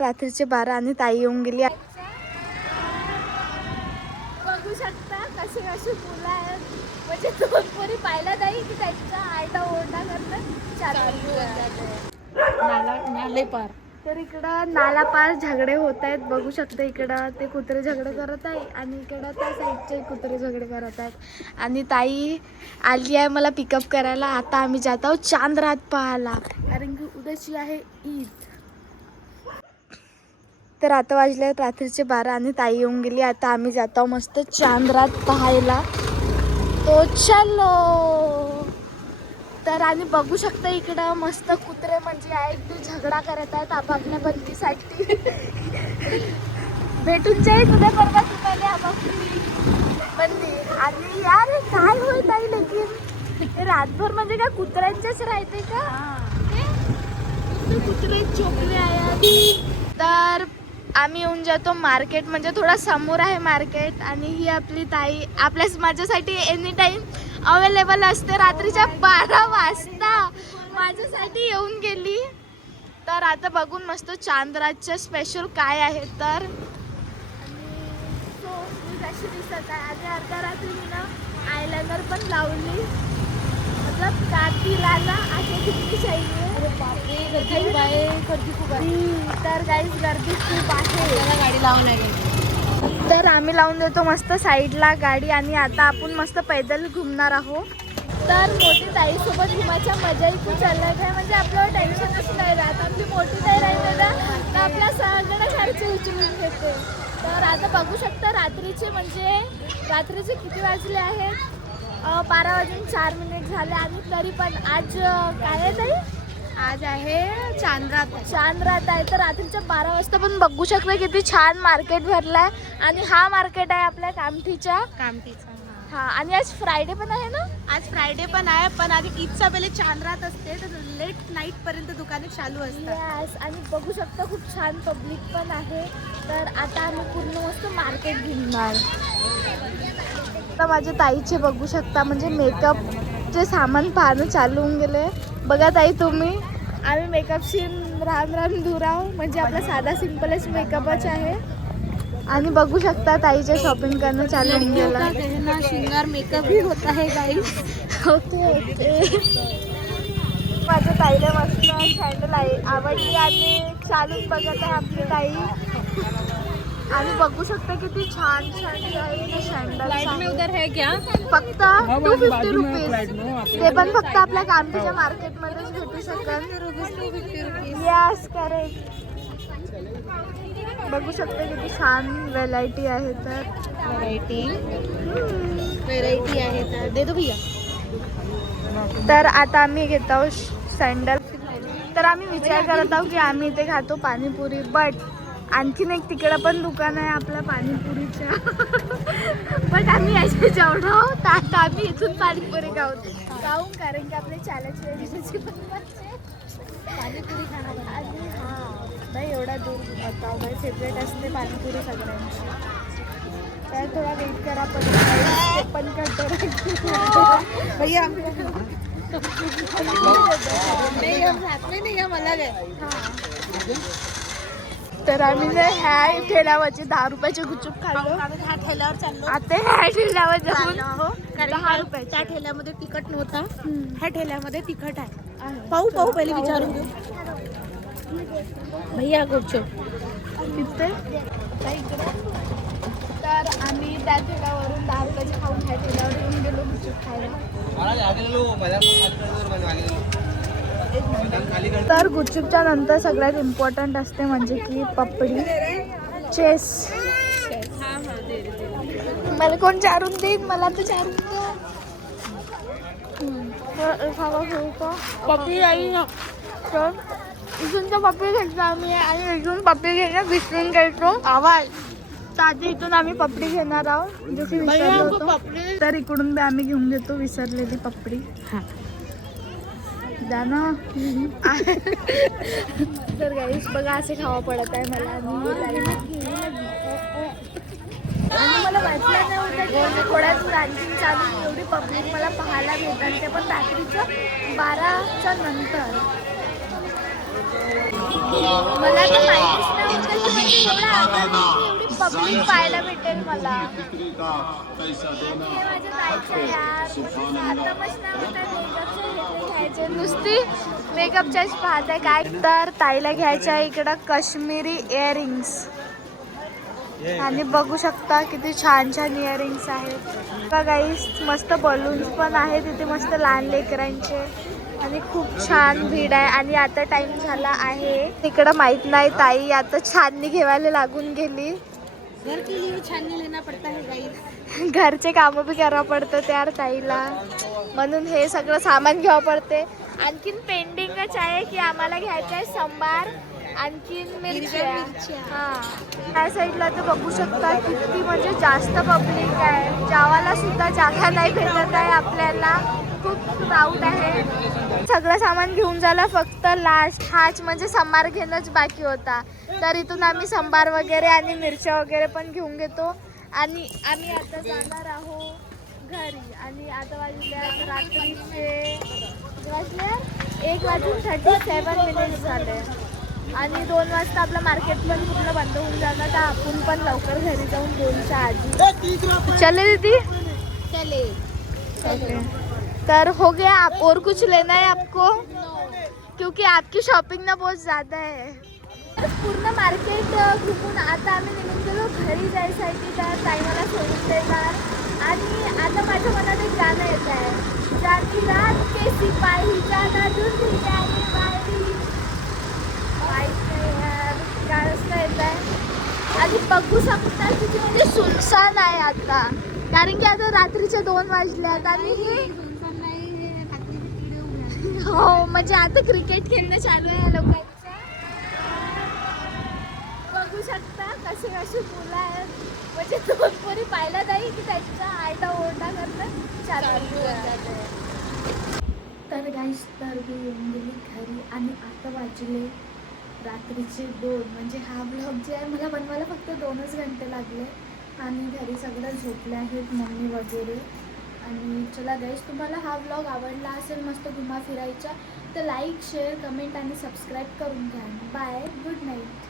रात्रीचे 12 आणि ताई येऊन गेली. बघू शकता कसे कसे मुलं आहेत. म्हणजे दोन पोरी पाहिला नाही की त्यांचा आयडा ओरडा करणं चालू नाले पार. तर इकडं नाला पार झगडे होत आहेत. बघू शकता इकडं ते कुत्रे झगडे करत आहे आणि इकडं त्या साईडचे कुत्रे झगडे करत आहेत. आणि ताई आली आहे मला पिकअप करायला. आता आम्ही जात आहोत चांद रात पाहायला, कारण की उद्याची आहे ईद. तर आता वाजले रात्रीचे 12 आणि ताई येऊन गेली. आता आम्ही जातो मस्त चांद रात पाहायला. तो चलो. तर आणि बघू शकता इकडं मस्त कुत्रे म्हणजे आहेत ते झगडा करत आहेत आपापल्या बंदीसाठी. भेटून जाईल उद्या परवा तुम्हाला आपापली बंदी. आणि यार काय होत आहे लेकिन रातभर म्हणजे काय कुत्र्यांचेच राहते का? कुत्रे चोकले आहेत. तर आम्ही येऊन जातो मार्केट, म्हणजे थोडा समोर आहे मार्केट. आणि ही आपली ताई आपल्याच माझ्यासाठी एनी टाईम अवेलेबल असते. रात्रीच्या 12 वाजता माझ्यासाठी येऊन गेली. तर आता बघून मस्त चांदरातचं स्पेशल काय आहे. तर मी कशी दिसत आहे. आणि अर्ध्या रात्री मी ना आयलाइनर पण लावली, मतलब कातीला असे किती चाहिए. गर्दी खूप आहे. तर गाईज गर्दी खूप आहे. गाडी लावून आहे. तर आम्ही लावून देतो मस्त साईडला गाडी. आणि आता आपण मस्त पैदल घुमणार आहोत. तर मोठी ताईसोबत घुमायच्या मजा खूप अलग आहे. म्हणजे आपल्याला टेन्शनच नाही राहत. आपली मोठी ताई राहते ना तर आपल्या सगळ्या घरचे उचलून घेते. तर आता बघू शकता रात्रीचे म्हणजे रात्रीचे किती वाजले आहेत. 12 वाजून 4 मिनिट झाले. आणि तरी पण आज काय आहे ताई, आज आहे चांद रात आहे. तर रात्रीच्या 12 वाजता पण बघू शकता किती छान मार्केट भरलाय. आणि हा मार्केट आहे आपल्या कामठीचा. हा. आणि आज फ्रायडे पण आहे ना. आज फ्रायडे पण आहे, पण आधी ईदचा पहिले चांद रात असते तर लेट नाईट पर्यंत दुकाने चालू असतात. यस. आणि बघू शकता खूप छान पब्लिक पण आहे. तर आता आम्ही पूर्ण मस्त मार्केट घुमणार. आता माझ्या ताईचे बघू शकता म्हणजे मेकअपचे सामान पाहणं चालू होऊन गेले. बघा ताई तुम्ही, आम्ही मेकअपशी राम दूर आहो. म्हणजे आपला साधा सिंपलच मेकअपच आहे. आणि बघू शकता ताईचे शॉपिंग करणं चालू होऊन गेलं. श्रृंगार मेकअप भी होता है गाइस. ओके. माझ्या ताईला मस्त सँडल आवडली आणि चालून बघत आहे आपली ताई. आणि बघू शकता किती छान छान आहे सँडल. उधर है क्या? फक्त 250 रुपीज. ते पण फक्त आपल्या कामठीच्या मार्केटमध्येच भेटू शकतात. Yes correct. बघू शकता किती छान व्हरायटी आहे. तर व्हेरायटी आहे तर दे दो भैया. तर आता आम्ही घेत आहोत सँडल. तर आम्ही विचार करत आहोत की आम्ही इथे खातो पाणीपुरी, बट आणखीन एक तिकडं पण दुकान आहे आपल्या पाणीपुरीच्या. बट आम्ही याचे जेवढं आहोत आता आम्ही इथून पाणीपुरी खाऊ, कारण की आपले चालायची पाणीपुरी खाणार. आणि हां बाई एवढा दूर होता बाई, फेवरेट असते पाणीपुरी सगळ्यांची. तर थोडा वेट करा पण करतो भैया नाही मला काय. तर आम्ही ह्या ठेल्यावरची 10 रुपयाचे गुपचूप खाल्लो. हा ठेल्यावर चाललो. आता ह्या ठेल्यावर जाऊन 10 रुपये. त्या ठेल्यामध्ये तिखट नव्हता, ह्या ठेल्यामध्ये तिखट आहे. पाहू पहिले विचारून घेऊ. भैया गुपचूप तिथे. तर आम्ही त्या ठेल्यावरून 10 रुपयाचे खाऊन ह्या ठेल्यावर येऊन गेलो गुपचूप खायला. तर गुपचूपच्या नंतर सगळ्यात इम्पॉर्टंट असते म्हणजे की पपडी, चेस. मला कोण चारून देईन, मला तर चारून द्या. पपडी आई ना. तर इथून तर पपडी घ्यायचो आम्ही आणि इथून पपडी घेणं विसरून घ्यायचो. आवाज. तर आता इथून आम्ही पपडी घेणार आहोत जशी विसरलो होतो. तर इकडून बी आम्ही घेऊन घेतो विसरलेली पपडी. द्या ना. तर गाईस बघा असे खावा पडत आहे मला. आणि मला वाटलं नाही होतं की थोड्या दूर आणखी चालू एवढी पब्लिक मला पाहायला भेटतात, ते पण रात्रीचं 12च्या नंतर. मला तर माहितीच नव्हतं की म्हणजे एवढ्या आकाराची एवढी पब्लिक पाहायला भेटेल मला. आणि हे माझ्या ताईच्या यार म्हणजे आता मस्त मेकअपच्या घ्यायचे नुसती मेकअपच्याच पाहत आहे काय. तर ताईला घ्यायचं आहे इकडं काश्मीरी इयरिंग्स आणि बघू शकता किती छान छान इयरिंग्स आहेत बघा गाईस. मस्त बलून्स पण आहेत तिथे मस्त लहान लेकरांचे आणि खूप छान भीड आहे. आणि आता टाइम झाला आहे तिकडं माहित नाही ताई आता छाननी घेवायला लागून गेली. घर के लिए छाननी लेना पड़ता है गाइस. घरचे कामं बी करावं पडतं त्यार ताईला म्हणून हे सगळं सामान घ्यावं पडते. आणखीन पेंडिंगच आहे की आम्हाला घ्यायचं आहे सांबार आणखीन मिरच्या. हां त्या साईडला तर बघू शकता किती म्हणजे जास्त पब्लिक आहे. जेवायला सुद्धा जागा नाही भेटत आहे आपल्याला. खूप क्राऊड आहे. सगळं सामान घेऊन झालं फक्त लास्ट हाच म्हणजे सांबार घेणंच बाकी होता. तर इथून आम्ही सांबार वगैरे आणि मिरच्या वगैरे पण घेऊन घेतो आणि आम्ही आता जाणार आहोत घरी. आणि आता वाजले रात्रीचे 1:37 झाले आणि 2 वाजता आपलं मार्केट पण पूर्ण बंद होऊन जाणार. तर आपण पण लवकर घरी जाऊन 2च्या आधी चले दीदी चले. ओके. तर हो गया. आप और कुछ लेना है आपको क्योंकि आपकी शॉपिंग ना बहुत ज़्यादा है. तर पूर्ण मार्केट घुमून आता आम्ही निघून गेलो घरी जायसाठी. त्या टायमाला सोडून देणार. आणि आता माझ्या मनात एक गाणं येत आहे जाती रात के सिपाही जाना दुधी जाने वाली. माहीत नाही यार गाणंच नाही येत आहे. आणि बघू शकता किती म्हणजे सुनसान आहे आता कारण की आता रात्रीचे 2 वाजल्यात. आणि हो म्हणजे आता क्रिकेट खेळणं चालू आहे लोकांचं. बघू शकता कसे कसे मुलं आहेत म्हणजे 2 पोरी पाहिला नाही की त्यांचा आरडा ओरडा करणं चालू आहे. तर गाईस तर मी येऊन गेली घरी आणि आता वाजले रात्रीचे 2. म्हणजे हा ब्लॉग जे आहे मला बनवायला फक्त 2च घंटे लागले. आणि घरी सगळं झोपले आहेत मम्मी वगैरे. आणि चला गाईस तुम्हाला हा व्लॉग आवडला असेल मस्त घुमा फिरायचा तर लाईक शेअर कमेंट आणि सबस्क्राईब करून घ्या. Bye good night.